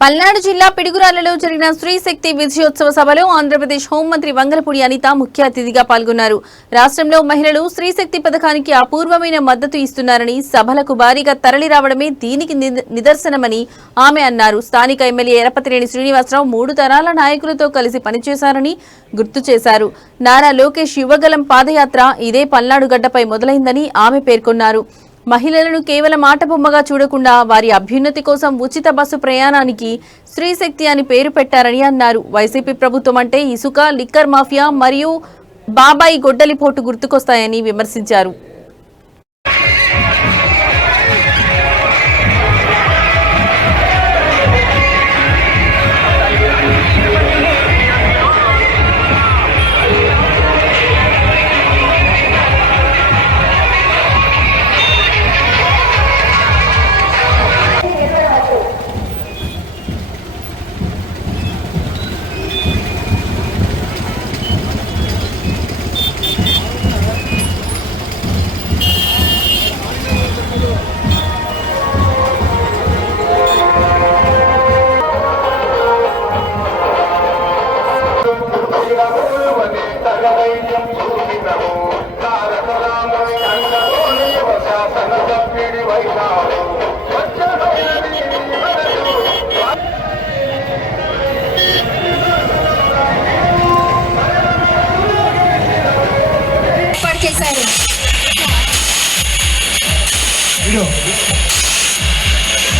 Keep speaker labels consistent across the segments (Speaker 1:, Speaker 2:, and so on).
Speaker 1: పల్నాడు జిల్లా పిడుగురాలలో జరిగిన స్త్రీశక్తి విజయోత్సవ సభలో ఆంధ్రప్రదేశ్ హోంమంత్రి వంగలపూడి అనిత ముఖ్య అతిథిగా పాల్గొన్నారు. రాష్ట్రంలో మహిళలు స్త్రీ శక్తి పథకానికి అపూర్వమైన మద్దతు ఇస్తున్నారని సభలకు భారీగా తరలి రావడమే దీనికి నిద- నిదర్శనమని ఆమె అన్నారు. స్థానిక ఎమ్మెల్యే ఎరపతిరేణి శ్రీనివాసరావు మూడు తరాల నాయకులతో కలిసి పనిచేశారని గుర్తు చేశారు. నారా లోకేష్ యువగలం పాదయాత్ర ఇదే పల్నాడు గడ్డపై మొదలైందని ఆమె పేర్కొన్నారు. మహిళలను కేవలం ఆటబొమ్మగా చూడకుండా వారి అభ్యున్నతి కోసం ఉచిత బస్సు ప్రయాణానికి స్త్రీ శక్తి అని పేరు పెట్టారని అన్నారు. వైసీపీ ప్రభుత్వం అంటే ఇసుక లిక్కర్ మాఫియా మరియు బాబాయి గొడ్డలిపోటు గుర్తుకొస్తాయని విమర్శించారు.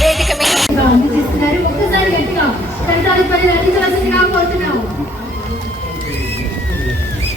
Speaker 2: వేదిక మీద
Speaker 3: అందజేస్తున్నారు ఒక్కసారి గట్టిగా కరతాళి పని అందించవలసిందిగా కోరుతున్నాము.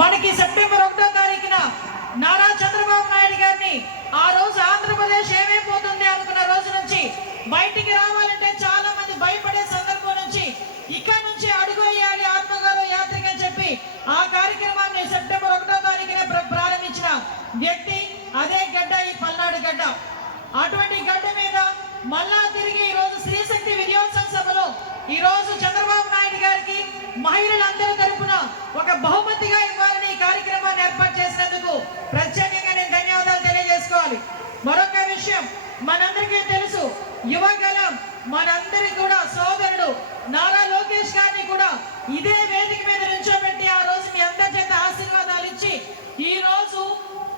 Speaker 4: మనకి సెప్టెంబర్ ఒకటో తారీఖున నారా చంద్రబాబు నాయుడు గారిని ఆ రోజు ఆంధ్రప్రదేశ్ ఏమైపోతుంది అనుకున్న రోజు నుంచి బయటికి రావాలంటే చాలా మంది భయపడే సందర్భం నుంచి ఇక్కడ నుంచి అడుగు వేయాలి ఆత్మగౌరవ యాత్రిక అని చెప్పి ఆ కార్యక్రమాన్ని సెప్టెంబర్ ఒకటో తారీఖున ప్ర- ప్రారంభించిన వ్యక్తి అదే గడ్డ ఈ పల్నాడు గడ్డ అటువంటి గడ్డ మీద మళ్ళా తిరిగి ఈ రోజు స్త్రీశక్తి విజయోత్సవ సభలో ఈ రోజు చంద్రబాబు నాయుడు గారికి మహిళలందరి తరపున ఒక బహుమతిగా ఇవ్వాలని ఈ కార్యక్రమాన్ని ఏర్పాటు చేసినందుకు ప్రత్యేకంగా నేను ధన్యవాదాలు తెలియజేసుకోవాలి మరొక విషయం మనందరికీ తెలుసు యువగలం మనందరి కూడా సోదరుడు నారా లోకేష్ గారిని కూడా ఇదే వేదిక మీద నిల్చోబెట్టి ఆ రోజు మీ అందరి చేత ఆశీర్వాదాలు ఇచ్చి ఈ రోజు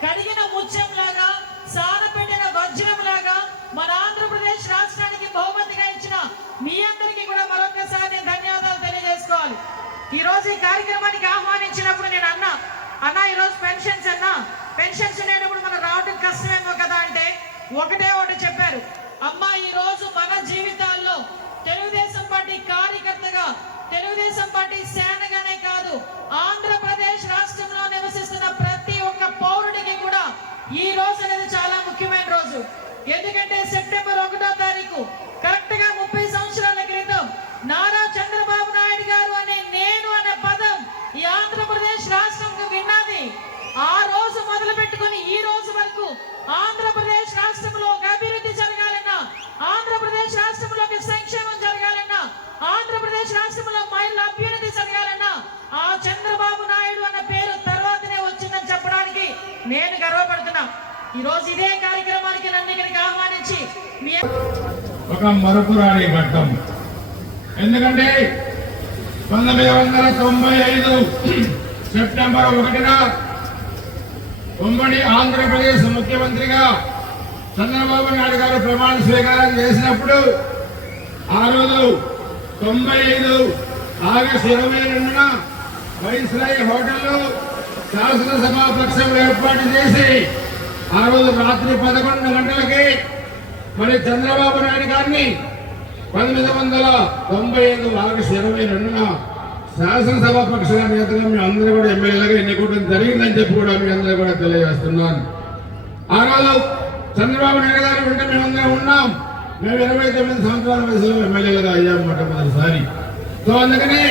Speaker 4: కడిగిన ముత్యంలాగా సానపెట్టిన వజ్రంలాగా మన ఆంధ్రప్రదేశ్ రాష్ట్రానికి బహుమతిగా ఇచ్చిన మీ అందరికీ కూడా మరొకసారి నేను ధన్యవాదాలు తెలియజేసుకోవాలి ఈ రోజు ఈ కార్యక్రమానికి ఆహ్వానించినప్పుడు నేను అన్నా అన్నా ఈ రోజు పెన్షన్స్ అన్నా పెన్షన్స్ ఉండేటప్పుడు మనం రావడం కష్టమేమో కదా అంటే ఒకటే ఈరోజు ఇదే కార్యక్రమానికి నన్ను ఇక్కడికి ఆహ్వానించి
Speaker 5: ఒక మరపురాని ఘట్టం ఎందుకంటే పంతొమ్మిది వందల తొంభై ఐదు సెప్టెంబర్ ఒకటిన ఉమ్మడి ఆంధ్రప్రదేశ్ ముఖ్యమంత్రిగా చంద్రబాబు నాయుడు గారు ప్రమాణ స్వీకారం చేసినప్పుడు ఆ రోజు తొంభై ఐదు ఆగస్టు ఇరవై రెండున వైస్రాయ్ హోటల్లో శాసనసభా పక్షం ఏర్పాటు చేసి ఆ రోజు రాత్రి పదకొండు గంటలకి మరి చంద్రబాబు నాయుడు గారిని పంతొమ్మిది వందల తొంభై ఐదు ఆగస్టు ఇరవై రెండున శాసనసభ పక్ష నేతగా మీ అందరూ కూడా ఎమ్మెల్యేలుగా ఎన్నుకోవడం జరిగిందని చెప్పి కూడా మీ అందరూ కూడా తెలియజేస్తున్నాను. ఆ రోజు చంద్రబాబు నాయుడు గారి వెంట మేమందరం ఉన్నాం. మేము ఇరవై తొమ్మిది సంవత్సరాల వయసులో ఎమ్మెల్యేలుగా అయ్యాం మొట్టమొదటిసారి. సో అందుకని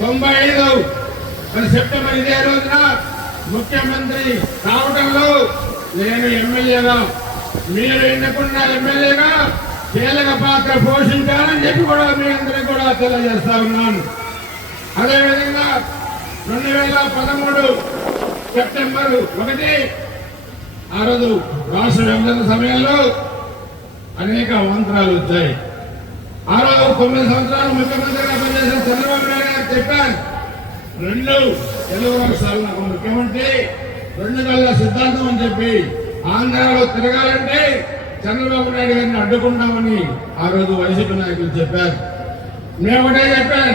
Speaker 5: తొంభై ఐదు మరి సెప్టెంబర్ ఇదే రోజున ముఖ్యమంత్రి రావడంలో నేను ఎమ్మెల్యేగా మీరు ఎన్నుకున్న ఎమ్మెల్యేగా కీలక పాత్ర పోషించాలని చెప్పి కూడా మీ అందరికీ కూడా తెలియజేస్తా ఉన్నాను. అదేవిధంగా రెండు వేల పదమూడు సెప్టెంబర్ ఒకటి ఆ రోజు రాష్ట్ర విభజన సమయంలో అనేక అవాంతరాలు వచ్చాయి. ఆ రోజు తొమ్మిది సంవత్సరాలు ముఖ్యమంత్రిగా పనిచేసిన చంద్రబాబు నాయుడు గారు చెప్పారు రెండు తెలుగు రాష్ట్రాలు నాకు ముఖ్యమంత్రి రెండు కళ్ళ సిద్ధాంతం అని చెప్పి ఆంధ్రాలో తిరగాలంటే చంద్రబాబు నాయుడు గారిని అడ్డుకుంటామని ఆ రోజు వైసీపీ నాయకులు చెప్పారు. మేము ఒకటే చెప్పాను.